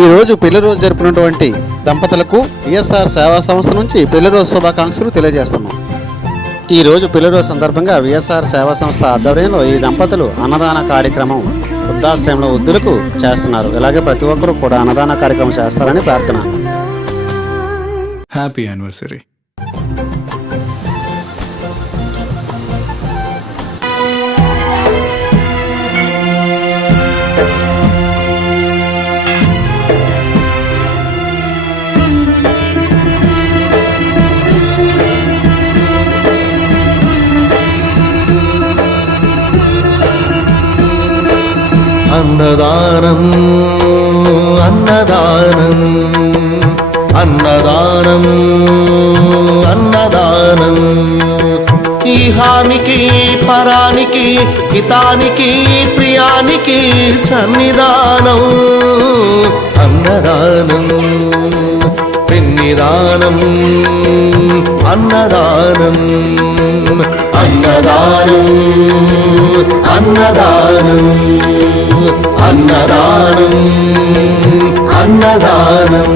ఈరోజు పెళ్లి రోజు జరుపుకున్నటువంటి దంపతులకు విఎస్ఆర్ సేవా సంస్థ నుంచి పెళ్లి రోజు శుభాకాంక్షలు తెలియజేస్తున్నాం. ఈరోజు పెళ్లి రోజు సందర్భంగా విఎస్ఆర్ సేవా సంస్థ ఆధ్వర్యంలో ఈ దంపతులు అన్నదాన కార్యక్రమం వృద్ధాశ్రమంలో వృద్ధులకు చేస్తున్నారు. ఇలాగే ప్రతి ఒక్కరూ కూడా అన్నదాన కార్యక్రమం చేస్తారని ప్రార్థన. Happy anniversary. అన్నదానం అన్నదానం అన్నదానం అన్నదానం ఈహానికి పరానికి హితానికి ప్రియానికి సన్నిధానం అన్నదానం పిన్నిదానం అన్నదానం అన్నదానం అన్నదానం అన్నదానం అన్నదానం